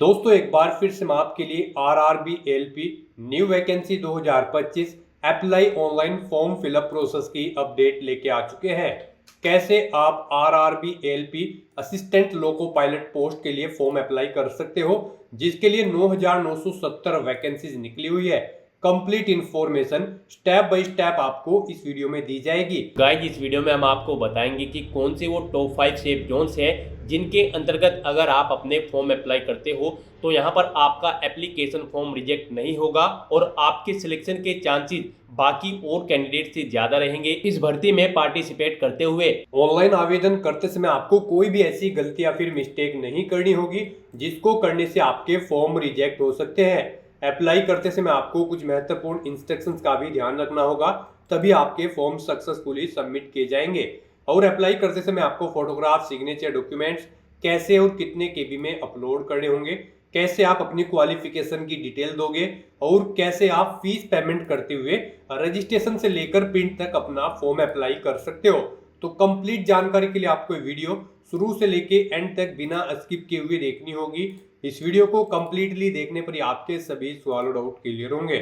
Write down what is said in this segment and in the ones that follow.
दोस्तों एक बार फिर से मैं आपके लिए RRB LP new vacancy 2025 apply online form fill up process की अपडेट लेके आ चुके हैं। कैसे आप RRB LP assistant loco pilot post के लिए फॉर्म अप्लाई कर सकते हो, जिसके लिए 9,970 वैकेंसीज निकली हुई है। Complete information step by step आपको इस वीडियो में दी जाएगी। गाइस, इस वीडियो में हम आपको बताएंगे कि कौन से वो टॉप 5 सेफ जोन्स हैं जिनके अंतर्गत अगर आप अपने फॉर्म अप्लाई करते हो तो यहाँ पर आपका एप्लीकेशन फॉर्म रिजेक्ट नहीं होगा और आपके सिलेक्शन के चांसेस बाकी और कैंडिडेट से ज्यादा रहेंगे। इस भर्ती में पार्टिसिपेट करते हुए ऑनलाइन आवेदन करते समय आपको कोई भी ऐसी गलती या फिर मिस्टेक नहीं करनी होगी जिसको करने से आपके फॉर्म रिजेक्ट हो सकते हैं। अप्लाई करते समय आपको कुछ महत्वपूर्ण इंस्ट्रक्शंस का भी ध्यान रखना होगा, तभी आपके फॉर्म सक्सेसफुली सबमिट किए जाएंगे। और अप्लाई करते समय आपको फोटोग्राफ, सिग्नेचर, डॉक्यूमेंट्स कैसे और कितने केबी में अपलोड करने होंगे, कैसे आप अपनी क्वालिफिकेशन की डिटेल दोगे और कैसे आप फीस पेमेंट करते हुए रजिस्ट्रेशन से लेकर प्रिंट तक अपना फॉर्म अप्लाई कर सकते हो। तो कंप्लीट जानकारी के लिए आपको वीडियो शुरू से लेके एंड तक बिना स्किप किए हुए देखनी होगी। इस वीडियो को कंप्लीटली देखने पर ही आपके सभी सवाल और डाउट क्लियर होंगे।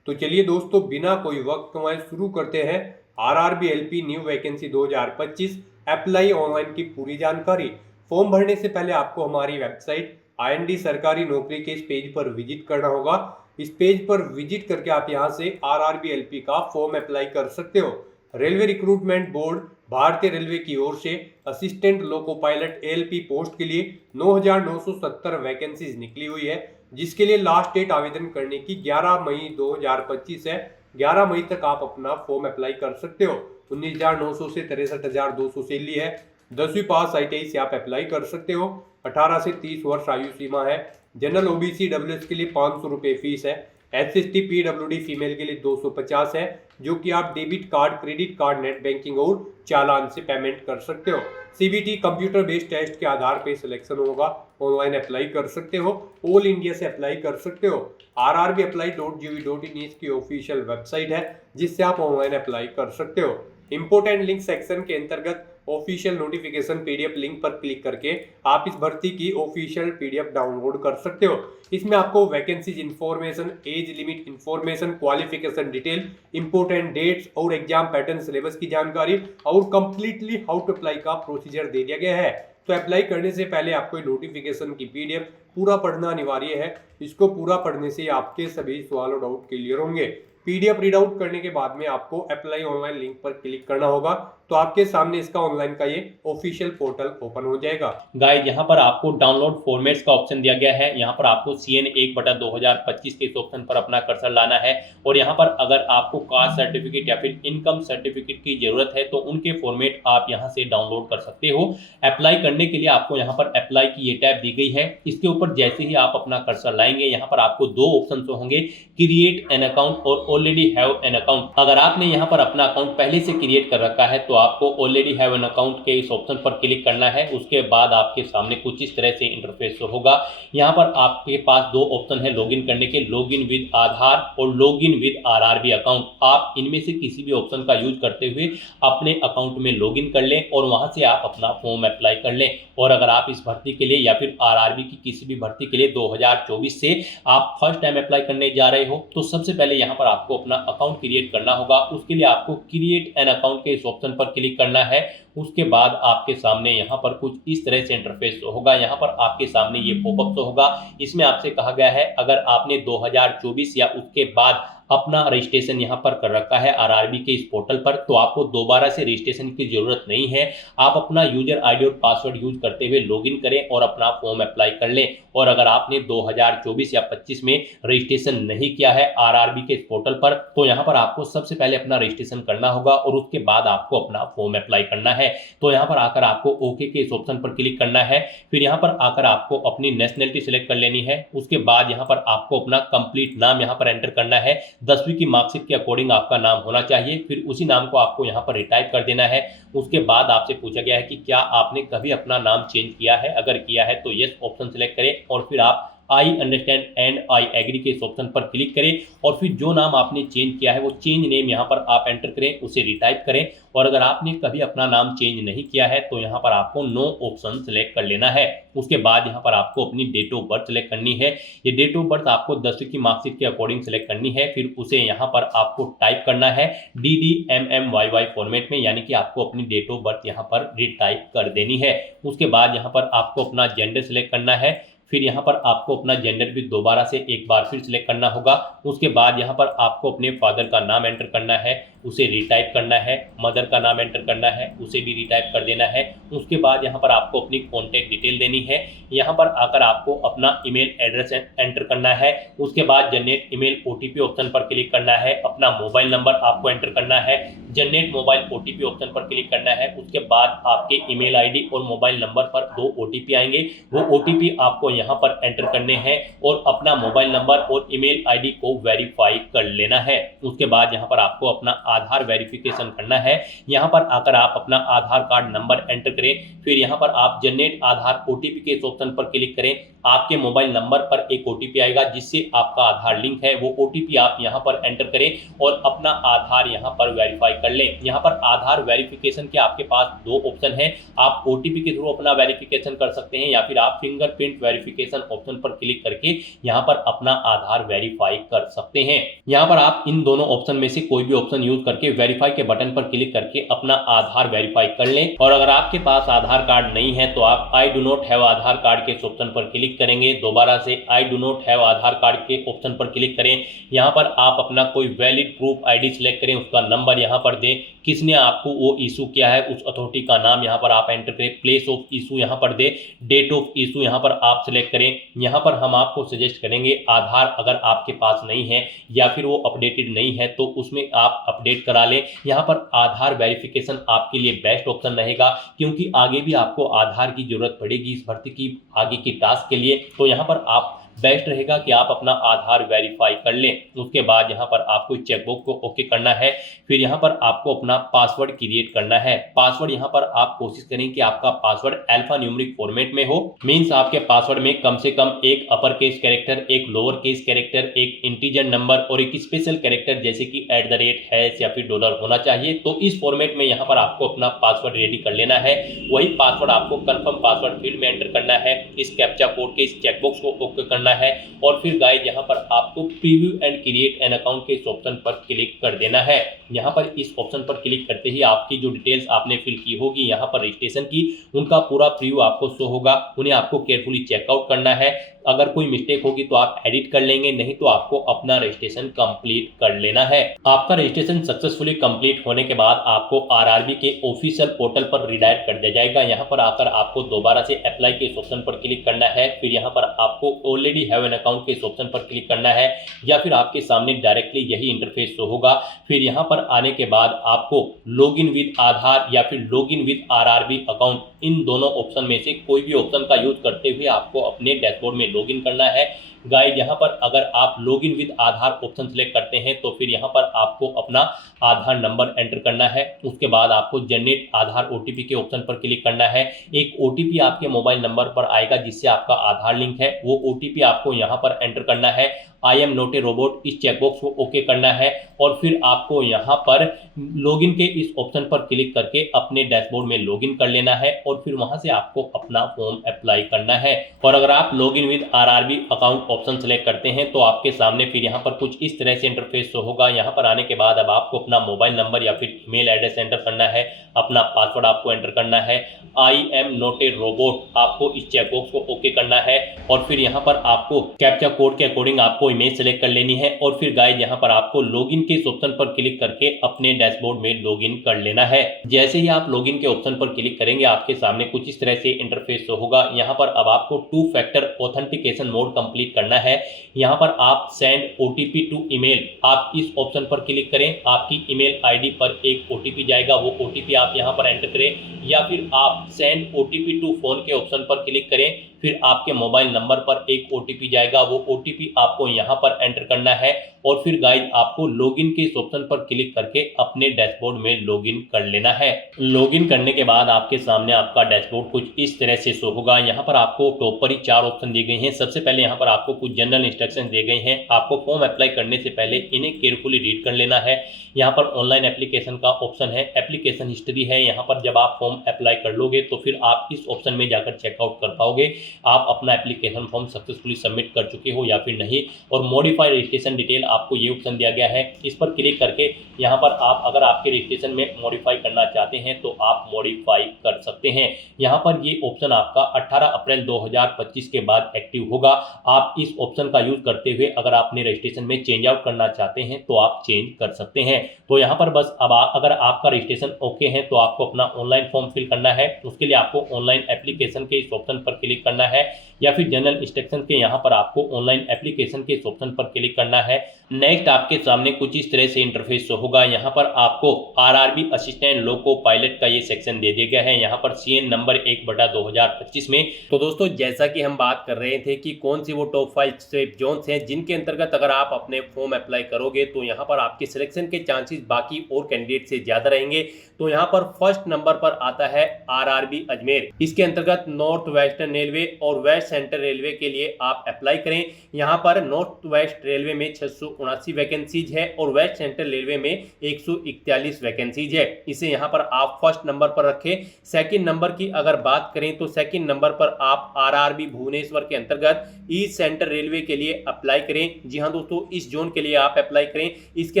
तो चलिए दोस्तों, बिना कोई वक्त कमाए शुरू करते हैं RRB LP new vacancy 2025 apply online की पूरी जानकारी। फॉर्म भरने से पहले आपको हमारी वेबसाइट आईएनडी सरकारी नौकरी के इस पेज पर विजिट करना होगा। इस पेज पर विजिट करके आप यहां से आरआरबी एलपी का फॉर्म अप्लाई कर सकते हो। रेलवे रिक्रूटमेंट बोर्ड भारतीय रेलवे की ओर से assistant loco pilot ALP post के लिए 9,970 वैकेंसीज निकली हुई है, जिसके लिए लास्ट डेट आवेदन करने की 11 मई 2025 है। 11 मई तक आप अपना फॉर्म अप्लाई कर सकते हो। 19,900 से 63,200 सैलरी है। 10वीं पास आईटीआई से आप अप्लाई कर सकते हो। 18 से 30 वर्ष आयु सीमा है। जनरल ओबीसी डब्ल्यूएस के लिए 500 रुपये फीस है। एसएसटी पीडब्ल्यूडी फीमेल के लिए 250 है, जो कि आप debit card, credit card, net banking और चालान से पेमेंट कर सकते हो। सीबीटी कंप्यूटर बेस्ड टेस्ट के आधार पे सिलेक्शन होगा। ऑनलाइन अप्लाई कर सकते हो। ऑल इंडिया से अप्लाई कर सकते हो। rrbapply.gov.in इसकी ऑफिशियल वेबसाइट है, जिससे आप ऑनलाइन अप्लाई कर सकते हो। इंपोर्टेंट लिंक सेक्शन के अंतर्गत ऑफिशियल नोटिफिकेशन पीडीएफ लिंक पर क्लिक करके आप इस भर्ती की ऑफिशियल पीडीएफ डाउनलोड कर सकते हो। इसमें आपको vacancies information, age limit information, qualification detail, important dates और एग्जाम पैटर्न, सिलेबस की जानकारी और कंप्लीटली हाउ टू अप्लाई का प्रोसीजर दे दिया गया है। तो अप्लाई करने से पहले आपको नोटिफिकेशन की पीडीएफ पूरा पढ़ना अनिवार्य है। इसको पूरा पढ़ने से आपके सभी सवाल और डाउट क्लियर होंगे। पीडीएफ रीड आउट करने के बाद में आपको अप्लाई ऑनलाइन लिंक पर क्लिक करना होगा, तो आपके सामने इसका ऑनलाइन का ये ऑफिशियल पोर्टल ओपन हो जाएगा। गाइस, यहाँ पर आपको डाउनलोड फॉर्मेट्स का ऑप्शन दिया गया है। यहाँ पर आपको CN1/2025 के इस ऑप्शन पर अपना कर्सर लाना है और यहाँ पर अगर आपको कास्ट सर्टिफिकेट या फिर इनकम सर्टिफिकेट की जरूरत है तो उनके फॉर्मेट आप यहाँ से डाउनलोड कर सकते हो। अप्लाई करने के लिए आपको यहाँ पर अप्लाई की ये टैब दी गई है। इसके ऊपर जैसे ही आप अपना कर्सर लाएंगे, यहाँ पर आपको दो ऑप्शन होंगे, क्रिएट एन अकाउंट और ऑलरेडी हैव एन अकाउंट। अगर आपने यहाँ पर अपना अकाउंट पहले से क्रिएट कर रखा है तो आपको ऑलरेडी हैव एन अकाउंट के इस ऑप्शन पर क्लिक करना है। उसके बाद आपके सामने कुछ इस तरह से इंटरफेस होगा। यहाँ पर आपके पास दो ऑप्शन है लॉगिन करने के, लॉगिन विद आधार और लॉगिन विद आरआरबी अकाउंट। आप इनमें से किसी भी ऑप्शन का यूज करते हुए अपने अकाउंट में लॉगिन कर लें और वहां से आप अपना फॉर्म अप्लाई कर लें। और अगर आप इस भर्ती के लिए या फिर आरआरबी की किसी भी भर्ती के लिए 2024 से आप फर्स्ट टाइम अप्लाई करने जा रहे हो तो सबसे पहले यहाँ पर आपको अपना अकाउंट क्रिएट करना होगा। उसके लिए आपको क्रिएट एन अकाउंट के इस ऑप्शन पर क्लिक करना है। उसके बाद आपके सामने यहाँ पर कुछ इस तरह से इंटरफेस होगा। यहाँ पर आपके सामने ये पॉपअप होगा। इसमें आपसे कहा गया है अगर आपने 2024 या उसके बाद अपना रजिस्ट्रेशन यहाँ पर कर रखा है आरआरबी के इस पोर्टल पर तो आपको दोबारा से रजिस्ट्रेशन की जरूरत नहीं है। आप अपना यूजर आईडी और पासवर्ड यूज करते हुए लॉगिन करें और अपना फॉर्म अप्लाई कर लें। और अगर आपने 2024 या 25 में रजिस्ट्रेशन नहीं किया है आरआरबी के इस पोर्टल पर तो यहाँ पर आपको सबसे पहले अपना रजिस्ट्रेशन करना होगा और उसके बाद आपको अपना फॉर्म अप्लाई करना है। तो यहाँ पर आकर आपको ओके के इस ऑप्शन पर क्लिक करना है। फिर यहाँ पर आकर आपको अपनी नेशनलिटी सिलेक्ट कर लेनी है। उसके बाद यहाँ पर आपको अपना कंप्लीट नाम यहाँ पर एंटर करना है। 10वीं की मार्कशीट के अकॉर्डिंग आपका नाम होना चाहिए। फिर उसी नाम को आपको यहाँ पर रिटाइप कर देना है। उसके बाद आपसे पूछा गया है कि क्या आपने कभी अपना नाम चेंज किया है, अगर किया है तो यस ऑप्शन सिलेक्ट करें और फिर आप I understand and I agree के इस ऑप्शन पर क्लिक करें और फिर जो नाम आपने चेंज किया है वो चेंज नेम यहाँ पर आप एंटर करें, उसे रिटाइप करें। और अगर आपने कभी अपना नाम चेंज नहीं किया है तो यहाँ पर आपको नो ऑप्शन सेलेक्ट कर लेना है। उसके बाद यहाँ पर आपको अपनी डेट ऑफ बर्थ सेलेक्ट करनी है। ये डेट ऑफ बर्थ आपको 10वीं की मार्कशीट के अकॉर्डिंग सेलेक्ट करनी है। फिर उसे यहाँ पर आपको टाइप करना है DDMMYY फॉर्मेट में, यानी कि आपको अपनी डेट ऑफ बर्थ यहाँ पर रिटाइप कर देनी है। उसके बाद यहाँ पर आपको अपना जेंडर सेलेक्ट करना है। फिर यहाँ पर आपको अपना जेंडर भी दोबारा से एक बार फिर सिलेक्ट करना होगा। उसके बाद यहाँ पर आपको अपने फादर का नाम एंटर करना है, उसे रिटाइप करना है। मदर का नाम एंटर करना है, उसे भी रिटाइप कर देना है। उसके बाद यहाँ पर आपको अपनी कॉन्टैक्ट डिटेल देनी है। यहाँ पर आकर आपको अपना ईमेल एड्रेस एंटर करना है। उसके बाद जनरेट ईमेल OTP ऑप्शन पर क्लिक करना है। अपना मोबाइल नंबर आपको एंटर करना है। जनरेट मोबाइल OTP ऑप्शन पर क्लिक करना है। उसके बाद आपके ईमेल ID और मोबाइल नंबर पर 2 OTP आएंगे। वो OTP आपको यहाँ पर एंटर करने हैं और अपना मोबाइल नंबर और ईमेल ID को वेरीफाई कर लेना है। उसके बाद यहाँ पर आपको अपना आधार वेरिफिकेशन करना है। यहाँ पर आकर आप अपना आधार कार्ड नंबर एंटर करें। फिर यहाँ पर आप जनरेट आधार OTP के इस ऑप्शन पर क्लिक करें। आपके मोबाइल नंबर पर एक OTP आएगा जिससे आपका आधार लिंक है। वो OTP आप यहाँ पर एंटर करें और अपना आधार यहाँ पर वेरीफाई कर लें। यहाँ पर आधार वेरिफिकेशन के आपके पास 2 ऑप्शन हैं। आप OTP के थ्रू अपना वेरिफिकेशन कर सकते हैं या फिर आप फिंगरप्रिंट वेरिफिकेशन ऑप्शन पर क्लिक करके यहाँ पर अपना आधार वेरीफाई कर सकते हैं। यहाँ पर आप इन दोनों ऑप्शन में से कोई भी ऑप्शन यूज करके वेरीफाई के बटन पर क्लिक करके अपना आधार वेरीफाई कर लें। और अगर आपके पास आधार कार्ड नहीं है तो आप I do not have Aadhaar card के इस ऑप्शन पर क्लिक करेंगे। दोबारा से I do not have Aadhaar card के ऑप्शन पर क्लिक करें। यहाँ पर आप अपना कोई वैलिड प्रूफ ID सिलेक्ट करें, उसका नंबर यहाँ पर दें, किसने आपको वो इशू किया है उस अथॉरिटी का नाम यहाँ पर आप एंटर करें, प्लेस ऑफ इशू यहाँ पर दें, डेट ऑफ इशू यहाँ पर आप सिलेक्ट करें। यहाँ पर हम आपको सजेस्ट करेंगे आधार अगर आपके पास नहीं है या फिर वो अपडेटेड नहीं है तो उसमें आप अपडेट करा लें। यहाँ पर आधार वेरिफिकेशन आपके लिए बेस्ट ऑप्शन रहेगा क्योंकि आगे भी आपको आधार की जरूरत पड़ेगी इस भर्ती की आगे की टास्क के लिए। तो यहाँ पर आप बेस्ट रहेगा कि आप अपना आधार वेरीफाई कर लें। उसके बाद यहाँ पर आपको चेकबॉक्स को ओके करना है। फिर यहाँ पर आपको अपना पासवर्ड क्रिएट करना है। पासवर्ड यहाँ पर आप कोशिश करें कि आपका पासवर्ड अल्फा न्यूमेरिक फॉर्मेट में हो। मींस आपके पासवर्ड में कम से कम एक अपर केस कैरेक्टर, एक लोअर केस कैरेक्टर, एक इंटीजर नंबर और एक स्पेशल कैरेक्टर जैसे कि @ या फिर डॉलर होना चाहिए। तो इस फॉर्मेट में यहाँ पर आपको अपना पासवर्ड रेडी कर लेना है। वही पासवर्ड आपको कंफर्म पासवर्ड फील्ड में एंटर करना है। इस कैप्चा कोड के इस चेकबॉक्स को ओके करना है और फिर गाइस यहाँ पर आपको preview and create an account के इस ऑप्शन पर क्लिक कर देना है। यहाँ पर इस ऑप्शन पर क्लिक करते ही आपकी जो डिटेल्स आपने फिल की होगी यहाँ पर रजिस्ट्रेशन की, उनका पूरा प्रीव्यू आपको शो होगा। उन्हें आपको केयरफुली चेकआउट करना है। अगर कोई मिस्टेक होगी तो आप एडिट कर लेंगे, नहीं तो आपको अपना रजिस्ट्रेशन कंप्लीट कर लेना है। आपका रजिस्ट्रेशन सक्सेसफुली कंप्लीट होने के बाद आपको RRB के ऑफिशियल पोर्टल पर रिडायरेक्ट कर दिया जाएगा। यहाँ पर आकर आपको दोबारा से अप्लाई के इस ऑप्शन पर क्लिक करना है। फिर यहाँ पर आपको ऑलरेडी हैव एन अकाउंट के इस ऑप्शन पर क्लिक करना है या फिर आपके सामने डायरेक्टली यही इंटरफेस शो होगा। फिर यहाँ पर आने के बाद आपको लॉग इन विद आधार या फिर log in with RRB account, इन दोनों ऑप्शन में से कोई भी ऑप्शन का यूज करते हुए आपको अपने डैशबोर्ड में लॉगिन करना है। गाइड यहाँ पर अगर आप login with Aadhaar option select करते हैं तो फिर यहाँ पर आपको अपना आधार नंबर एंटर करना है। उसके बाद आपको जनरेट आधार OTP के ऑप्शन पर क्लिक करना है। एक OTP आपके मोबाइल नंबर पर आएगा जिससे आपका आधार लिंक है। वो OTP आपको यहाँ पर एंटर करना है। I am not a robot इस चेकबॉक्स को ओके करना है और फिर आपको यहाँ पर लॉगिन के इस ऑप्शन पर क्लिक करके अपने डैशबोर्ड में लॉगिन कर लेना है और फिर वहां से आपको अपना फॉर्म अप्लाई करना है। और अगर आप login with RRB account option select करते हैं तो आपके सामने फिर यहाँ पर कुछ इस तरह से इंटरफेस शो होगा। यहाँ पर आने के बाद अब आपको अपना मोबाइल नंबर या फिर ईमेल एड्रेस एंटर करना है। अपना पासवर्ड आपको एंटर करना है। I am not a robot आपको इस चेकबॉक्स को ओके करना है और फिर यहाँ पर आपको कैप्चा कोड के अकॉर्डिंग आपको इमेज सेलेक्ट कर लेनी है और फिर गाइस यहाँ पर आपको लॉगिन के इस ऑप्शन पर क्लिक करके अपने डैशबोर्ड में लॉगिन कर लेना है। जैसे ही आप लॉगिन के ऑप्शन पर क्लिक करेंगे आपके सामने कुछ इस तरह से इंटरफेस होगा। यहाँ पर अब आपको 2 फैक्टर ऑथेंटिकेशन मोड कंप्लीट करना है। यहाँ पर आप सेंड OTP टू ईमेल, आप इस ऑप्शन पर क्लिक करें। आपकी ईमेल ID पर एक OTP जाएगा, वो OTP आप यहाँ पर एंटर करें या फिर आप सेंड OTP टू फोन के ऑप्शन पर क्लिक करें। फिर आपके मोबाइल नंबर पर एक OTP जाएगा, वो OTP आपको यहाँ पर एंटर करना है और फिर गाइज आपको लॉगिन के इस ऑप्शन पर क्लिक करके अपने डैशबोर्ड में लॉगिन कर लेना है। लॉगिन करने के बाद आपके सामने आपका डैशबोर्ड कुछ इस तरह से शो होगा। यहाँ पर आपको टॉप पर ही 4 ऑप्शन दिए गए हैं। सबसे पहले यहाँ पर आपको कुछ जनरल इंस्ट्रक्शन दिए गए हैं। आपको फॉर्म अप्लाई करने से पहले इन्हें केयरफुली रीड कर लेना है। यहाँ पर ऑनलाइन एप्लीकेशन का ऑप्शन है, एप्लीकेशन हिस्ट्री है। यहाँ पर जब आप फॉर्म अप्लाई कर लोगे तो फिर आप इस ऑप्शन में जाकर चेकआउट कर पाओगे आप अपना एप्लीकेशन फॉर्म सक्सेसफुली सबमिट कर चुके हो या फिर नहीं। और मॉडिफाई रजिस्ट्रेशन डिटेल आपको ये ऑप्शन दिया गया है। इस पर क्लिक करके यहाँ पर आप अगर आपके रजिस्ट्रेशन में मॉडिफाई करना चाहते हैं तो आप मॉडिफाई कर सकते हैं। यहाँ पर ये ऑप्शन आपका 18 अप्रैल 2025 के बाद एक्टिव होगा। आप इस ऑप्शन का यूज करते हुए अगर आपने रजिस्ट्रेशन में चेंज आउट करना चाहते हैं तो आप चेंज कर सकते हैं। तो यहाँ पर बस अब अगर आपका रजिस्ट्रेशन ओके है तो आपको अपना ऑनलाइन फॉर्म फिल करना है। उसके लिए आपको ऑनलाइन एप्लीकेशन के इस ऑप्शन पर क्लिक करना है या फिर जनरल इंस्ट्रक्शन के यहाँ पर आपको ऑनलाइन एप्लीकेशन के इस ऑप्शन पर क्लिक करना है। नेक्स्ट आपके सामने कुछ इस तरह से इंटरफेस होगा। यहाँ पर आपको RRB असिस्टेंट लोको पायलट का ये सेक्शन दे दिया गया है, यहाँ पर CN नंबर 1/2025 में। तो दोस्तों जैसा कि हम बात कर रहे थे कि कौन सी वो टॉप 5 सेफ जोन्स हैं जिनके अंतर्गत अगर आप अपने फॉर्म अप्लाई करोगे तो यहाँ पर आपके सिलेक्शन के चांसेस बाकी और कैंडिडेट से ज्यादा रहेंगे। तो यहाँ पर फर्स्ट नंबर पर आता है RRB अजमेर। इसके अंतर्गत नॉर्थ वेस्टर्न रेलवे और वेस्ट सेंट्रल रेलवे के लिए आप अप्लाई करें। यहाँ पर नॉर्थ वेस्ट रेलवे में 679 वैकेंसीज है और वेस्ट सेंट्रल रेलवे में 141 वैकेंसीज है। इसे यहाँ पर आप फर्स्ट नंबर पर रखें। सेकंड नंबर की अगर बात करें तो सेकंड नंबर पर आप RRB भुवनेश्वर के अंतर्गत ईस्ट सेंट्रल रेलवे के लिए अप्लाई करें। जी हाँ दोस्तों, इस जोन के लिए आप अप्लाई करें। इसके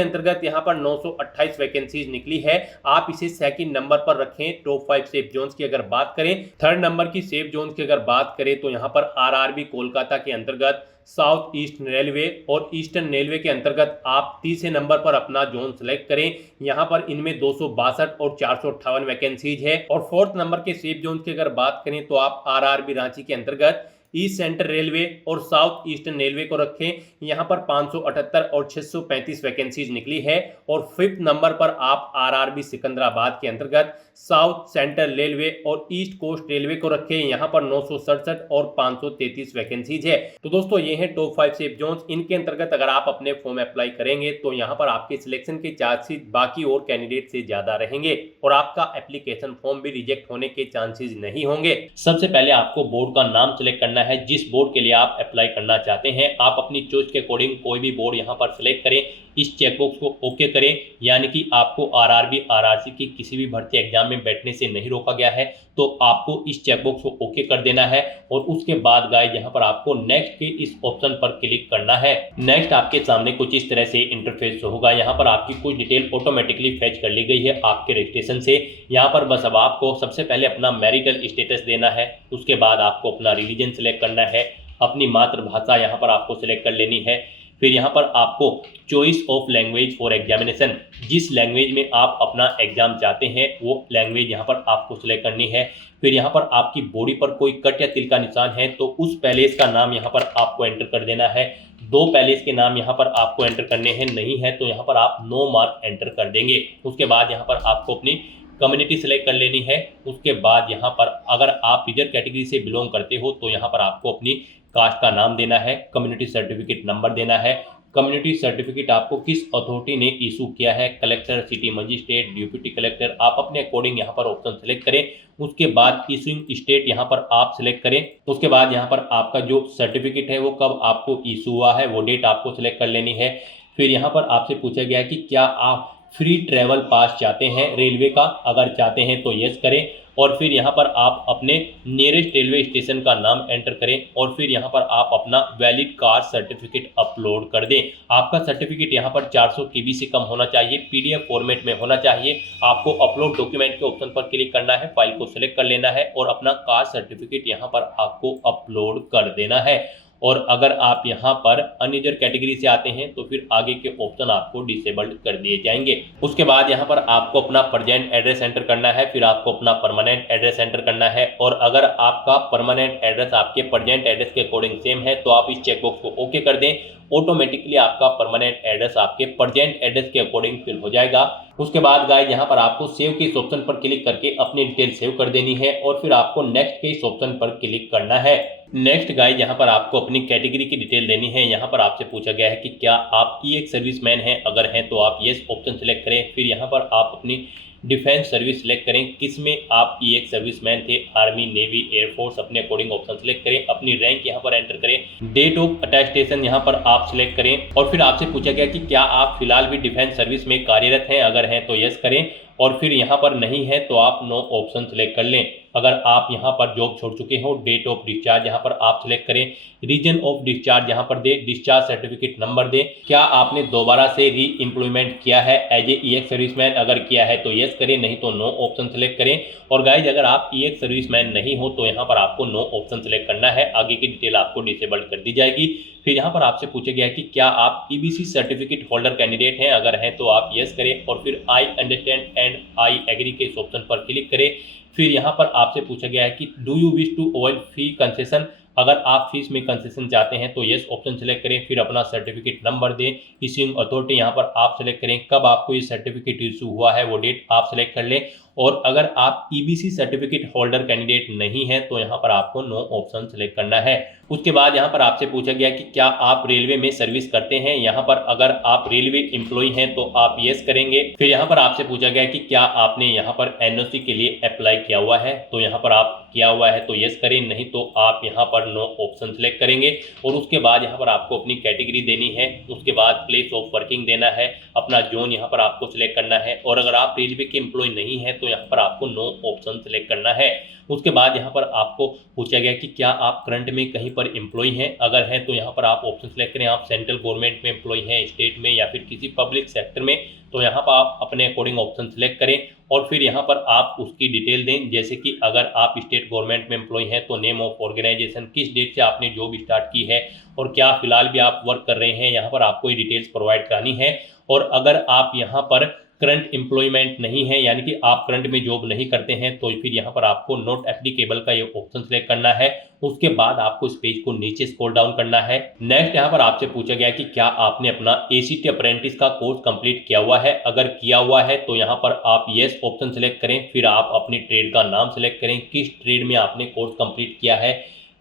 अंतर्गत यहाँ पर 928 वैकेंसीज निकली है। आप इसे सेकंड नंबर पर रखें। टॉप 5 सेफ जोन्स की अगर बात करें, थर्ड नंबर की सेफ जोन्स की अगर बात करें तो यहाँ पर RRB कोलकाता के अंतर्गत साउथ ईस्टर्न रेलवे और ईस्टर्न रेलवे के अंतर्गत आप तीसरे नंबर पर अपना जोन सेलेक्ट करें। यहाँ पर इनमें 262 और 458 वैकेंसीज है। और फोर्थ नंबर के सेफ जोन की अगर बात करें तो आप RRB रांची के अंतर्गत ईस्ट सेंट्रल रेलवे और साउथ ईस्टर्न रेलवे को रखें। यहाँ पर 578 और 635 वैकेंसीज निकली है। और फिफ्थ नंबर पर आप RRB सिकंदराबाद के अंतर्गत साउथ सेंट्रल रेलवे और ईस्ट कोस्ट रेलवे को रखें। यहाँ पर 967 और 533 वैकेंसीज है। तो दोस्तों ये हैं टॉप 5 सेफ जोन्स। इनके अंतर्गत अगर आप अपने फॉर्म अप्लाई करेंगे तो यहाँ पर आपके सिलेक्शन के चांसेस बाकी और कैंडिडेट से ज्यादा रहेंगे और आपका एप्लीकेशन फॉर्म भी रिजेक्ट होने के चांसेस नहीं होंगे। सबसे पहले आपको बोर्ड का नाम सिलेक्ट करना है जिस बोर्ड के लिए आप अप्लाई करना चाहते हैं। आप अपनी चॉइस के अकॉर्डिंग कोई भी बोर्ड यहाँ पर सिलेक्ट करें। इस चेकबॉक्स को ओके करें, यानी कि आपको RRB RRC की किसी भी भर्ती एग्जाम में बैठने से नहीं रोका गया है। तो आपको इस चेकबॉक्स को ओके कर देना है और उसके बाद गाइस यहाँ पर आपको नेक्स्ट के इस ऑप्शन पर क्लिक करना है। नेक्स्ट आपके सामने कुछ इस तरह से इंटरफेस होगा। यहाँ पर आपकी कुछ डिटेल ऑटोमेटिकली फेच कर ली गई है आपके रजिस्ट्रेशन से। यहाँ पर बस अब आपको सबसे पहले अपना मैरिटल स्टेटस देना है। उसके बाद आपको अपना रिलीजन सिलेक्ट करना है, अपनी मातृभाषा यहाँ पर आपको सिलेक्ट कर लेनी है। फिर यहाँ पर आपको choice of language for examination, जिस लैंग्वेज में आप अपना एग्जाम चाहते हैं वो लैंग्वेज यहाँ पर आपको सिलेक्ट करनी है। फिर यहाँ पर आपकी बॉडी पर कोई कट या तिल का निशान है तो उस पैलेस का नाम यहाँ पर आपको एंटर कर देना है। 2 पैलेस के नाम यहाँ पर आपको एंटर करने हैं, नहीं है तो यहाँ पर आप नो मार्क एंटर कर देंगे। उसके बाद यहाँ पर आपको अपनी कम्युनिटी सेलेक्ट कर लेनी है। उसके बाद यहाँ पर अगर आप रिजर्व कैटेगरी से बिलोंग करते हो तो यहाँ पर आपको अपनी कास्ट का नाम देना है, कम्युनिटी सर्टिफिकेट नंबर देना है। कम्युनिटी सर्टिफिकेट आपको किस अथॉरिटी ने इशू किया है, collector, city magistrate, deputy collector, आप अपने अकॉर्डिंग यहाँ पर ऑप्शन सेलेक्ट करें। उसके बाद इशूइंग स्टेट यहाँ पर आप सिलेक्ट करें। उसके बाद यहाँ पर आपका जो सर्टिफिकेट है वो कब आपको इशू हुआ है वो डेट आपको सिलेक्ट कर लेनी है। फिर यहाँ पर आपसे पूछा गया है कि क्या आप फ्री ट्रैवल पास चाहते हैं रेलवे का, अगर चाहते हैं तो यस करें। और फिर यहाँ पर आप अपने नियरेस्ट रेलवे स्टेशन का नाम एंटर करें और फिर यहाँ पर आप अपना वैलिड कास्ट सर्टिफिकेट अपलोड कर दें। आपका सर्टिफिकेट यहाँ पर 400 KB से कम होना चाहिए, PDF फॉर्मेट में होना चाहिए। आपको अपलोड डॉक्यूमेंट के ऑप्शन पर क्लिक करना है, फाइल को सिलेक्ट कर लेना है और अपना कास्ट सर्टिफिकेट यहाँ पर आपको अपलोड कर देना है। और अगर आप यहाँ पर अनरिजर्व कैटेगरी से आते हैं तो फिर आगे के ऑप्शन आपको डिसेबल्ड कर दिए जाएंगे। उसके बाद यहाँ पर आपको अपना प्रेजेंट एड्रेस एंटर करना है, फिर आपको अपना परमानेंट एड्रेस एंटर करना है। और अगर आपका परमानेंट एड्रेस आपके प्रेजेंट एड्रेस के अकॉर्डिंग सेम है तो आप इस चेकबॉक्स को ओके कर दें। ऑटोमेटिकली आपका परमानेंट एड्रेस आपके प्रेजेंट एड्रेस के अकॉर्डिंग फिल हो जाएगा। उसके बाद गाइस यहाँ पर आपको सेव के इस ऑप्शन पर क्लिक करके अपनी डिटेल सेव कर देनी है और फिर आपको नेक्स्ट के इस ऑप्शन पर क्लिक करना है। नेक्स्ट गाइस, यहाँ पर आपको अपनी कैटेगरी की डिटेल देनी है। यहाँ पर आपसे पूछा गया है कि क्या आप ई सर्विसमैन हैं, अगर हैं तो आप येस ऑप्शन सेलेक्ट करें। फिर यहाँ पर आप अपनी डिफेंस सर्विस सेलेक्ट करें, किस में आप ई सर्विसमैन थे, आर्मी, नेवी, एयरफोर्स, अपने अकॉर्डिंग ऑप्शन सेलेक्ट करें। अपनी रैंक यहाँ पर एंटर करें। डेट ऑफ अटेस्टेशन यहाँ पर आप सिलेक्ट करें। और फिर आपसे पूछा गया कि क्या आप फिलहाल भी डिफेंस सर्विस में कार्यरत हैं, अगर हैं तो यस करें, और फिर यहाँ पर नहीं है तो आप नो ऑप्शन सेलेक्ट कर लें। अगर आप यहाँ पर जॉब छोड़ चुके हो, डेट ऑफ डिस्चार्ज यहाँ पर आप सिलेक्ट करें। रीजन ऑफ डिस्चार्ज यहाँ पर दे, डिस्चार्ज सर्टिफिकेट नंबर दे। क्या आपने दोबारा से री एम्प्लॉयमेंट किया है एज ए ई सर्विसमैन, अगर किया है तो यस करें, नहीं तो नो ऑप्शन सेलेक्ट करें। और गाइज, अगर आप ई सर्विसमैन नहीं हो तो यहाँ पर आपको नो ऑप्शन सेलेक्ट करना है, आगे की डिटेल आपको डिसेबल्ड कर दी जाएगी। फिर यहाँ पर आपसे पूछा गया कि क्या आप ईबीसी सर्टिफिकेट होल्डर कैंडिडेट हैं, अगर हैं तो आप यस करें, और फिर I understand and I agree के इस ऑप्शन पर क्लिक करें। फिर यहाँ पर आपसे पूछा गया है कि do you wish to avoid fee concession, अगर आप फीस में कंसेशन चाहते हैं तो यस ऑप्शन सेलेक्ट करें। फिर अपना सर्टिफिकेट नंबर दें। इश्यूइंग अथॉरिटी यहाँ पर आप सेलेक्ट करें, कब आपको ये सर्टिफिकेट इशू हुआ है वो डेट आप सेलेक्ट कर लें। और अगर आप ईबीसी सर्टिफिकेट होल्डर कैंडिडेट नहीं है तो यहाँ पर आपको नो ऑप्शन सेलेक्ट करना है। उसके बाद यहाँ पर आपसे पूछा गया कि क्या आप रेलवे में सर्विस करते हैं, यहाँ पर अगर आप रेलवे एम्प्लॉय हैं तो आप यस करेंगे। फिर यहाँ पर आपसे पूछा गया कि क्या आपने यहाँ पर एनओसी के लिए अप्लाई किया हुआ है, तो यहाँ पर आप किया हुआ है तो यस करें, नहीं तो आप यहाँ पर नो ऑप्शन सेलेक्ट करेंगे। और उसके बाद यहाँ पर आपको अपनी कैटेगरी देनी है। उसके बाद प्लेस ऑफ वर्किंग देना है, अपना जोन यहाँ पर आपको सिलेक्ट करना है। और अगर आप रेलवे के एम्प्लॉय नहीं है तो यहाँ पर आपको नो ऑप्शन सेलेक्ट करना है। उसके बाद यहाँ पर आपको पूछा गया कि क्या आप करंट में कहीं पर एम्प्लॉय हैं, अगर हैं तो यहाँ पर आप ऑप्शन सेलेक्ट करें। आप सेंट्रल गवर्नमेंट में एम्प्लॉय हैं, स्टेट में, या फिर किसी पब्लिक सेक्टर में, तो यहाँ पर आप अपने अकॉर्डिंग ऑप्शन सेलेक्ट करें। और फिर यहाँ पर आप उसकी डिटेल दें, जैसे कि अगर आप स्टेट गवर्नमेंट में एम्प्लॉय हैं तो नेम ऑफ ऑर्गेनाइजेशन, किस डेट से आपने जॉब स्टार्ट की है, और क्या फिलहाल भी आप वर्क कर रहे हैं, यहाँ पर आपको ये डिटेल्स प्रोवाइड करानी है। और अगर आप यहाँ पर करंट एम्प्लॉयमेंट नहीं है, यानी कि आप करंट में जॉब नहीं करते हैं, तो फिर यहाँ पर आपको नॉट एप्लीकेबल का ये ऑप्शन सेलेक्ट करना है। उसके बाद आपको इस पेज को नीचे स्क्रॉल डाउन करना है। नेक्स्ट यहाँ पर आपसे पूछा गया कि क्या आपने अपना एसीटी अप्रेंटिस का कोर्स कंप्लीट किया हुआ है, अगर किया हुआ है तो यहाँ पर आप यस ऑप्शन सेलेक्ट करें। फिर आप अपनी ट्रेड का नाम सेलेक्ट करें, किस ट्रेड में आपने कोर्स कंप्लीट किया है,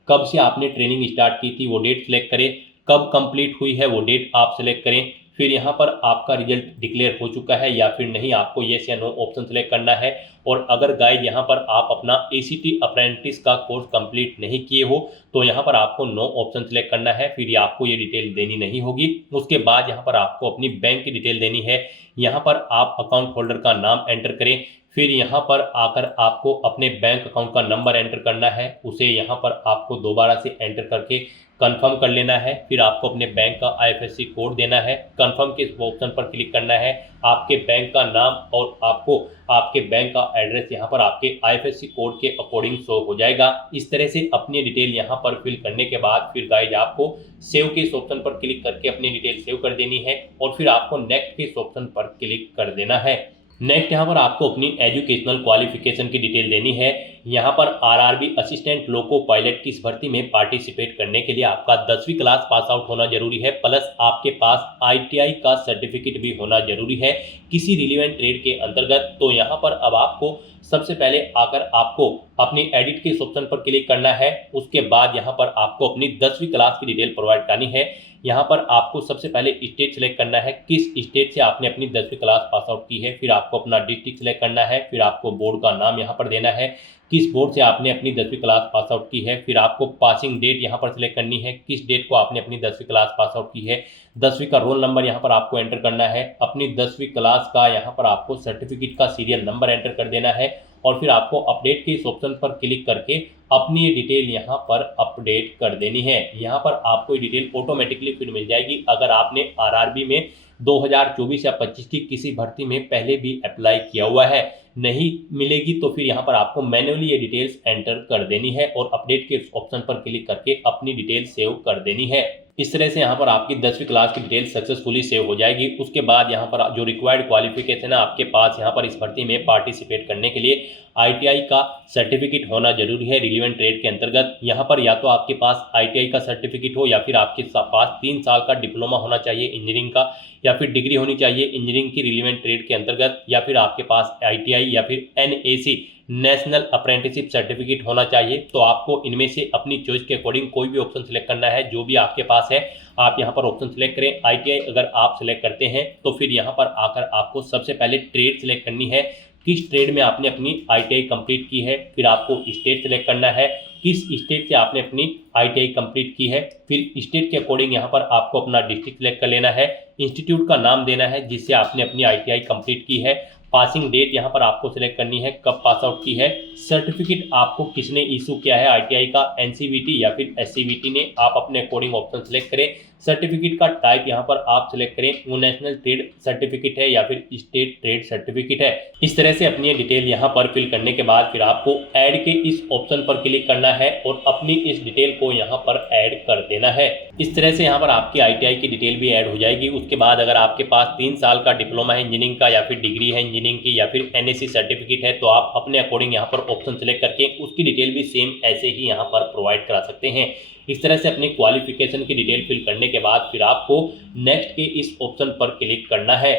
कब से आपने ट्रेनिंग स्टार्ट की थी वो डेट सेलेक्ट करें, कब कंप्लीट हुई है वो डेट आप सेलेक्ट करें। फिर यहाँ पर आपका रिजल्ट डिक्लेयर हो चुका है या फिर नहीं, आपको येस या नो ऑप्शन सेलेक्ट करना है। और अगर गाइड यहाँ पर आप अपना एसीटी अप्रेंटिस का कोर्स कंप्लीट नहीं किए हो तो यहाँ पर आपको नो ऑप्शन सेलेक्ट करना है, फिर आपको ये डिटेल देनी नहीं होगी। उसके बाद यहाँ पर आपको अपनी बैंक की डिटेल देनी है। यहाँ पर आप अकाउंट होल्डर का नाम एंटर करें। फिर यहाँ पर आकर आपको अपने बैंक अकाउंट का नंबर एंटर करना है, उसे यहाँ पर आपको दोबारा से एंटर करके कंफर्म कर लेना है। फिर आपको अपने बैंक का आईएफएससी कोड देना है, कंफर्म के ऑप्शन पर क्लिक करना है। आपके बैंक का नाम और आपको आपके बैंक का एड्रेस यहाँ पर आपके आईएफएससी कोड के अकॉर्डिंग शो हो जाएगा। इस तरह से अपनी डिटेल यहाँ पर फिल करने के बाद फिर गाइज आपको सेव के इस ऑप्शन पर क्लिक करके अपनी डिटेल सेव कर देनी है और फिर आपको नेक्स्ट के इस ऑप्शन पर क्लिक कर देना है। नेक्स्ट यहाँ पर आपको अपनी एजुकेशनल क्वालिफिकेशन की डिटेल देनी है। यहाँ पर आरआरबी असिस्टेंट लोको पायलट की इस भर्ती में पार्टिसिपेट करने के लिए आपका 10वीं क्लास पास आउट होना जरूरी है, प्लस आपके पास आईटीआई का सर्टिफिकेट भी होना जरूरी है किसी रिलेवेंट ट्रेड के अंतर्गत। तो यहाँ पर अब आपको सबसे पहले आकर आपको अपनी एडिट के इस ऑप्शन पर क्लिक करना है। उसके बाद यहाँ पर आपको अपनी 10वीं क्लास की डिटेल प्रोवाइड करनी है। यहाँ पर आपको सबसे पहले स्टेट सेलेक्ट करना है, किस स्टेट से आपने अपनी 10वीं क्लास पास आउट की है। फिर आपको अपना डिस्ट्रिक्ट सेलेक्ट करना है। फिर आपको बोर्ड का नाम यहाँ पर देना है, किस बोर्ड से आपने अपनी 10वीं क्लास पास आउट की है। फिर आपको पासिंग डेट यहाँ पर सिलेक्ट करनी है, किस डेट को आपने अपनी 10वीं क्लास पास आउट की है। 10वीं का रोल नंबर यहाँ पर आपको एंटर करना है। अपनी 10वीं क्लास का यहाँ पर आपको सर्टिफिकेट का सीरियल नंबर एंटर कर देना है और फिर आपको अपडेट के इस ऑप्शन पर क्लिक करके अपनी डिटेल यहाँ पर अपडेट कर देनी है। यहाँ पर आपको डिटेल ऑटोमेटिकली फिर मिल जाएगी। अगर आपने आरआरबी में 2024 या 25 की किसी भर्ती में पहले भी अप्लाई किया हुआ है, नहीं मिलेगी तो फिर यहाँ पर आपको मैन्युअली ये डिटेल्स एंटर कर देनी है और अपडेट के ऑप्शन पर क्लिक करके अपनी डिटेल सेव कर देनी है। इस तरह से यहाँ पर आपकी 10वीं क्लास की डिटेल सक्सेसफुली सेव हो जाएगी। उसके बाद यहाँ पर जो रिक्वायर्ड क्वालिफिकेशन है आपके पास यहाँ पर इस भर्ती में पार्टिसिपेट करने के लिए आईटीआई का सर्टिफिकेट होना जरूरी है रिलेवेंट ट्रेड के अंतर्गत। यहाँ पर या तो आपके पास आईटीआई का सर्टिफिकेट हो या फिर आपके पास 3 साल का डिप्लोमा होना चाहिए इंजीनियरिंग का, या फिर डिग्री होनी चाहिए इंजीनियरिंग की रिलेवेंट ट्रेड के अंतर्गत, या फिर आपके पास आईटीआई या फिर एनएसी नेशनल अप्रेंटिसशिप सर्टिफिकेट होना चाहिए। तो आपको इनमें से अपनी चॉइस के अकॉर्डिंग कोई भी ऑप्शन सिलेक्ट करना है, जो भी आपके पास है आप यहाँ पर ऑप्शन सिलेक्ट करें। ITI अगर आप सिलेक्ट करते हैं तो फिर यहाँ पर आकर आपको सबसे पहले ट्रेड सिलेक्ट करनी है, किस ट्रेड में आपने अपनी ITI कंप्लीट की है। फिर आपको स्टेट सिलेक्ट करना है, किस स्टेट से आपने अपनी ITI कंप्लीट की है। फिर स्टेट के अकॉर्डिंग यहाँ पर आपको अपना डिस्ट्रिक्ट सिलेक्ट कर लेना है, इंस्टीट्यूट का नाम देना है जिससे आपने अपनी ITI कंप्लीट की है, पासिंग डेट यहाँ पर आपको सिलेक्ट करनी है, कब पास आउट की है, सर्टिफिकेट आपको किसने इशू किया है ITI का, NCVT या फिर SCVT ने, आप अपने अकॉर्डिंग ऑप्शन सिलेक्ट करें। सर्टिफिकेट का टाइप यहाँ पर आप सिलेक्ट करें, वो नेशनल ट्रेड सर्टिफिकेट है या फिर स्टेट ट्रेड सर्टिफिकेट है। इस तरह से अपनी डिटेल यहाँ पर फिल करने के बाद फिर आपको ऐड के इस ऑप्शन पर क्लिक करना है और अपनी इस डिटेल को यहाँ पर ऐड कर देना है। इस तरह से यहाँ पर आपकी ITI की डिटेल भी ऐड हो जाएगी। उसके बाद अगर आपके पास 3 साल का डिप्लोमा है इंजीनियरिंग का या फिर डिग्री है इंजीनियरिंग की या फिर NSC सर्टिफिकेट है, तो आप अपने अकॉर्डिंग यहाँ पर ऑप्शन सिलेक्ट करके उसकी डिटेल भी सेम ऐसे ही यहाँ पर प्रोवाइड करा सकते हैं। इस तरह से अपनी क्वालिफिकेशन की डिटेल फिल करने के बाद फिर आपको नेक्स्ट के इस ऑप्शन पर क्लिक करना है।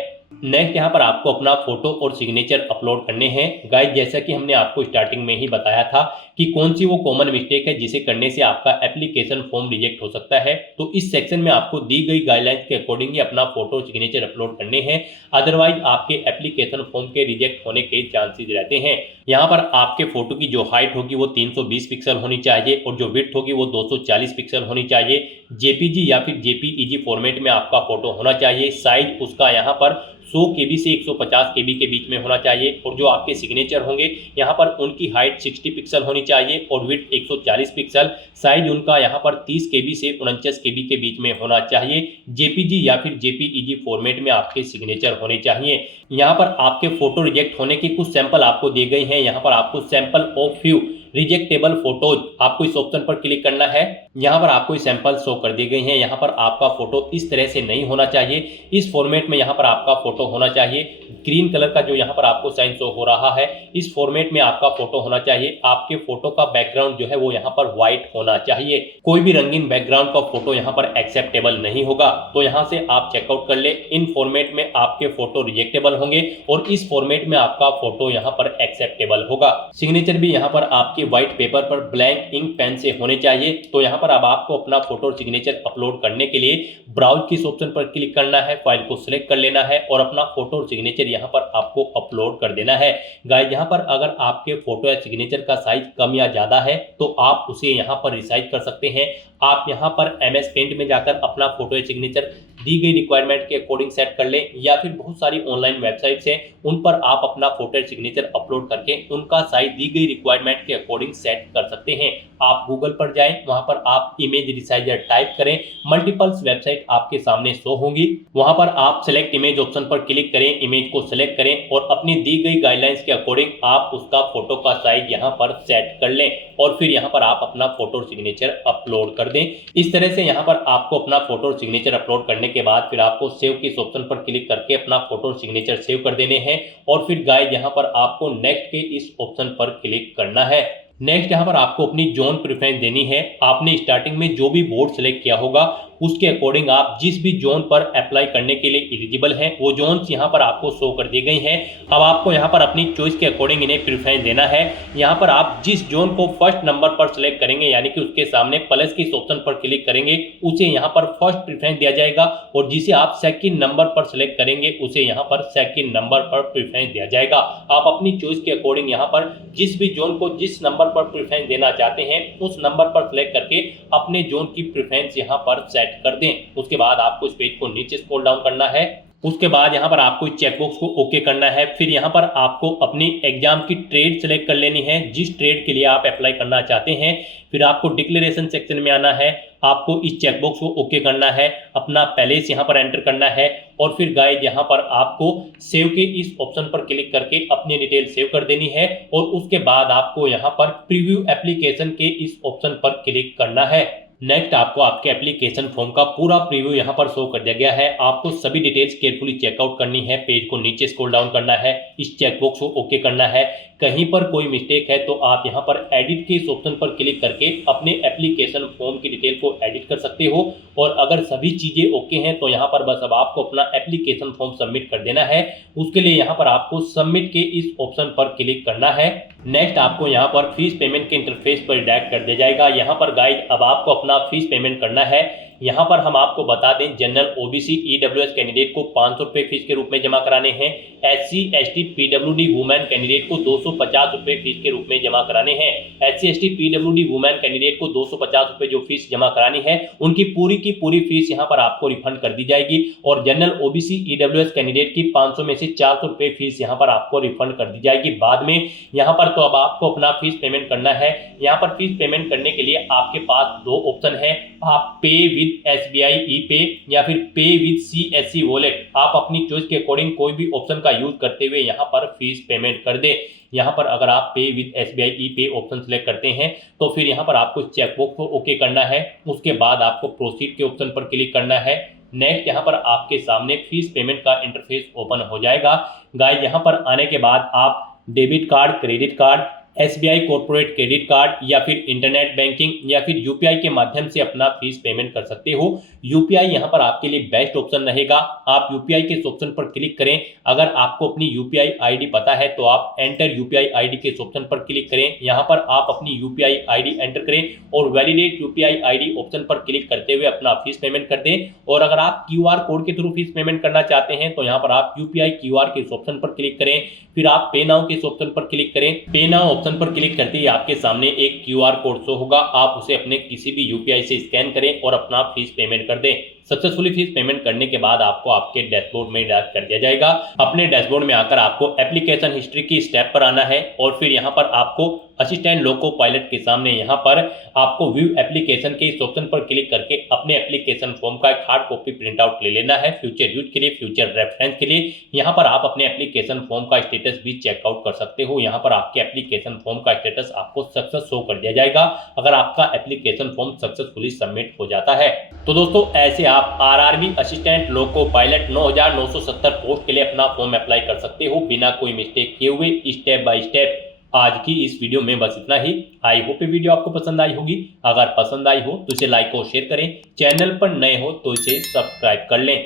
नेक्स्ट यहाँ पर आपको अपना फोटो और सिग्नेचर अपलोड करने हैं। गाइस, जैसा कि हमने आपको स्टार्टिंग में ही बताया था कि कौन सी वो कॉमन मिस्टेक है जिसे करने से आपका एप्लीकेशन फॉर्म रिजेक्ट हो सकता है, तो इस सेक्शन में आपको दी गई गाइडलाइंस के अकॉर्डिंग ही अपना फोटो और सिग्नेचर अपलोड करने हैं, अदरवाइज आपके एप्लीकेशन फॉर्म के रिजेक्ट होने के चांसेस रहते हैं। यहाँ पर आपके फोटो की जो हाइट होगी वो 320 पिक्सल होनी चाहिए और जो विड्थ होगी वो 240 पिक्सल होनी चाहिए। JPG या फिर JPEG फॉर्मेट में आपका फोटो होना चाहिए। साइज उसका यहाँ पर 100 KB से 150 KB के बीच में होना चाहिए और जो आपके सिग्नेचर होंगे यहाँ पर उनकी हाइट 60 पिक्सल होनी चाहिए और विड्थ 140 पिक्सल। साइज उनका यहाँ पर 30 KB से 49 KB के बीच में होना चाहिए। JPG या फिर JPEG फॉर्मेट में आपके सिग्नेचर होने चाहिए। यहाँ पर आपके फोटो रिजेक्ट होने की कुछ सैंपल आपको दिए गए हैं। यहाँ पर आपको सैंपल ऑफ फ्यू रिजेक्टेबल फोटोज, आपको इस ऑप्शन पर क्लिक करना है। यहाँ पर आपको सैंपल शो कर दिए गए हैं। यहाँ पर आपका फोटो इस तरह से नहीं होना चाहिए, इस फॉर्मेट में यहाँ पर आपका फोटो होना चाहिए। ग्रीन कलर का जो यहाँ पर आपको साइन शो हो रहा है, इस फॉर्मेट में आपका फोटो होना चाहिए। आपके फोटो का बैकग्राउंड जो है वो यहाँ पर व्हाइट होना चाहिए। कोई भी रंगीन बैकग्राउंड का फोटो यहाँ पर एक्सेप्टेबल नहीं होगा। तो यहाँ से आप चेकआउट कर ले, इन फॉर्मेट में आपके फोटो रिजेक्टेबल होंगे और इस फॉर्मेट में आपका फोटो यहाँ पर एक्सेप्टेबल होगा। सिग्नेचर भी यहाँ पर आपके व्हाइट पेपर पर ब्लैंक इंक पेन से होने चाहिए। तो यहाँ पर अब आपको अपना फोटो और सिग्नेचर अपलोड करने के लिए ब्राउज की ऑप्शन पर क्लिक करना है, फाइल को सिलेक्ट कर लेना है और अपना फोटो और सिग्नेचर यहाँ पर आपको अपलोड कर देना है। गाइस, यहाँ पर अगर आपके फोटो या सिग्नेचर का साइज कम या ज्यादा है तो आप उसे यहाँ पर रिसाइज कर सकते हैं। आप यहाँ पर MS पेंट में जाकर अपना फोटो या सिग्नेचर दी गई रिक्वायरमेंट के अकॉर्डिंग सेट कर लें, या फिर बहुत सारी ऑनलाइन वेबसाइट्स हैं उन पर आप अपना फोटो या सिग्नेचर अपलोड करके उनका साइज दी गई रिक्वायरमेंट के अकॉर्डिंग सेट कर सकते हैं। आप गूगल पर जाएं, वहां पर आप इमेज रिसाइजर टाइप करें, मल्टीपल्स वेबसाइट आपके सामने शो होंगी। वहां पर आप सिलेक्ट इमेज ऑप्शन पर क्लिक करें, इमेज को सिलेक्ट करें और अपनी दी गई गाइडलाइंस के अकॉर्डिंग आप उसका फोटो का साइज यहाँ पर सेट कर लें और फिर यहाँ पर आप अपना फोटो और सिग्नेचर अपलोड कर दें। इस तरह से यहाँ पर आपको अपना फोटो और सिग्नेचर अपलोड करने के बाद फिर आपको सेव की इस ऑप्शन पर क्लिक करके अपना फोटो और सिग्नेचर सेव कर देने हैं और फिर गाइस यहाँ पर आपको नेक्स्ट के इस ऑप्शन पर क्लिक करना है। नेक्स्ट यहाँ पर आपको अपनी जोन प्रेफरेंस देनी है। आपने स्टार्टिंग में जो भी बोर्ड सेलेक्ट किया होगा उसके अकॉर्डिंग आप जिस भी जोन पर अप्लाई करने के लिए एलिजिबल हैं वो जोन्स यहाँ पर आपको शो कर दिए गए हैं। अब आपको यहाँ पर अपनी चॉइस के अकॉर्डिंग इन्हें प्रेफरेंस देना है। यहाँ पर आप जिस जोन को फर्स्ट नंबर पर सिलेक्ट करेंगे, यानी कि उसके सामने प्लस के इस ऑप्शन पर क्लिक करेंगे, उसे यहाँ पर फर्स्ट प्रेफरेंस दिया जाएगा और जिसे आप सेकंड नंबर पर सिलेक्ट करेंगे उसे यहाँ पर सेकंड नंबर पर प्रेफरेंस दिया जाएगा। आप अपनी चॉइस के अकॉर्डिंग यहाँ पर जिस भी जोन को जिस नंबर पर प्रेफरेंस देना चाहते हैं उस नंबर पर सिलेक्ट करके अपने जोन की प्रेफरेंस यहाँ पर सेट कर दें। उसके बाद आपको इस पेज को नीचे स्क्रॉल डाउन करना है। उसके बाद यहाँ पर आपको इस चेकबॉक्स को ओके करना है। फिर यहाँ पर आपको अपनी एग्जाम की ट्रेड सेलेक्ट कर लेनी है, जिस ट्रेड के लिए आप अप्लाई करना चाहते हैं। फिर आपको डिक्लेरेशन सेक्शन में आना है, आपको इस चेकबॉक्स को ओके करना है, अपना पैलेस यहाँ पर एंटर करना है और फिर गाइस यहाँ पर आपको सेव के इस ऑप्शन पर क्लिक करके अपनी डिटेल सेव कर देनी है और उसके बाद आपको यहाँ पर प्रीव्यू एप्लीकेशन के इस ऑप्शन पर क्लिक करना है। नेक्स्ट आपको आपके एप्लीकेशन फॉर्म का पूरा प्रीव्यू यहाँ पर शो कर दिया गया है। आपको सभी डिटेल्स केयरफुली चेकआउट करनी है, पेज को नीचे स्क्रॉल डाउन करना है, इस चेकबॉक्स को ओके करना है। कहीं पर कोई मिस्टेक है तो आप यहाँ पर एडिट के इस ऑप्शन पर क्लिक करके अपने एप्लीकेशन फॉर्म की डिटेल को एडिट कर सकते हो और अगर सभी चीज़ें ओके हैं तो यहाँ पर बस अब आपको अपना एप्लीकेशन फॉर्म सबमिट कर देना है। उसके लिए यहाँ पर आपको सबमिट के इस ऑप्शन पर क्लिक करना है। नेक्स्ट आपको यहाँ पर फीस पेमेंट के इंटरफेस पर डायरेक्ट कर दिया जाएगा। यहाँ पर गाइड अब आपको अपना फीस पेमेंट करना है। यहाँ पर हम आपको बता दें, जनरल ओबीसी ईडब्ल्यूएस कैंडिडेट को 500 रुपये फीस के रूप में जमा कराने हैं। SC ST PWD women candidate को 250 रुपये फीस के रूप में जमा कराने हैं। SC ST PWD women candidate को 250 रुपये जो फीस जमा करानी है उनकी पूरी की पूरी फीस यहाँ पर आपको रिफंड कर दी जाएगी। और जनरल ओबीसी ईडब्ल्यूएस कैंडिडेट की 500 में से 400 रुपये फीस यहाँ पर आपको रिफंड कर दी जाएगी बाद में। यहाँ पर तो अब आपको अपना फीस पेमेंट करना है। यहाँ पर फीस पेमेंट करने के लिए आपके पास दो ऑप्शन है, आप पे विद SBI ई-पे या फिर पे विद CSC वॉलेट। आप अपनी चॉइस के अकॉर्डिंग कोई भी ऑप्शन का यूज करते हुए यहाँ पर फीस पेमेंट कर दे। यहाँ पर अगर आप पे विद SBI ई-पे ऑप्शन सेलेक्ट करते हैं तो फिर यहाँ पर आपको चेकबुक को ओके करना है। उसके बाद आपको प्रोसीड के ऑप्शन पर क्लिक करना है। नेक्स्ट यहाँ पर आपके सामने फीस पेमेंट का इंटरफेस ओपन हो जाएगा। गाइस यहाँ पर आने के बाद आप debit card, credit card, SBI corporate credit card या फिर इंटरनेट बैंकिंग या फिर UPI के माध्यम से अपना फीस पेमेंट कर सकते हो। UPI यहाँ पर आपके लिए बेस्ट ऑप्शन रहेगा। आप UPI के इस ऑप्शन पर क्लिक करें। अगर आपको अपनी UPI ID पता है तो आप एंटर UPI ID के इस ऑप्शन पर क्लिक करें। यहाँ पर आप अपनी UPI ID एंटर करें और वैलिडेट UPI ID ऑप्शन पर क्लिक करते हुए अपना फीस पेमेंट कर दें। और अगर आप QR कोड के थ्रू फीस पेमेंट करना चाहते हैं तो यहाँ पर आप UPI QR के इस ऑप्शन पर क्लिक करें। फिर आप पे नाउ के इस ऑप्शन पर क्लिक करें। पे नाउ ऑप्शन पर क्लिक करते ही आपके सामने एक QR कोड शो होगा। आप उसे अपने किसी भी UPI से स्कैन करें और अपना फीस पेमेंट कर दें। सक्सेसफुली फीस पेमेंट करने के बाद आपको आपके डैशबोर्ड में डायरेक्ट कर दिया जाएगा। अपने डैशबोर्ड में आकर आपको एप्लीकेशन हिस्ट्री की स्टेप पर आना है और फिर यहाँ पर आपको असिस्टेंट लोको पायलट के सामने यहाँ पर आपको व्यू एप्लीकेशन के इस ऑप्शन पर क्लिक करके अपने एप्लीकेशन फॉर्म का एक हार्ड कॉपी प्रिंट आउट ले लेना है फ्यूचर यूज के लिए, फ्यूचर रेफरेंस के लिए। यहाँ पर आप अपने एप्लीकेशन फॉर्म का स्टेटस भी चेकआउट कर सकते हो। यहाँ पर आपके एप्लीकेशन फॉर्म का स्टेटस आपको सक्सेस शो कर दिया जाएगा अगर आपका एप्लीकेशन फॉर्म सक्सेसफुली सबमिट हो जाता है। तो दोस्तों ऐसे आप RRB assistant loco pilot 9970 post के लिए अपना फॉर्म अप्लाई कर सकते हो बिना कोई मिस्टेक किए हुए, स्टेप बाय स्टेप। आज की इस वीडियो में बस इतना ही। आई होप ये वीडियो आपको पसंद आई होगी। अगर पसंद आई हो तो इसे लाइक और शेयर करें। चैनल पर नए हो तो इसे सब्सक्राइब कर लें।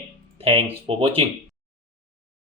Thanks for watching.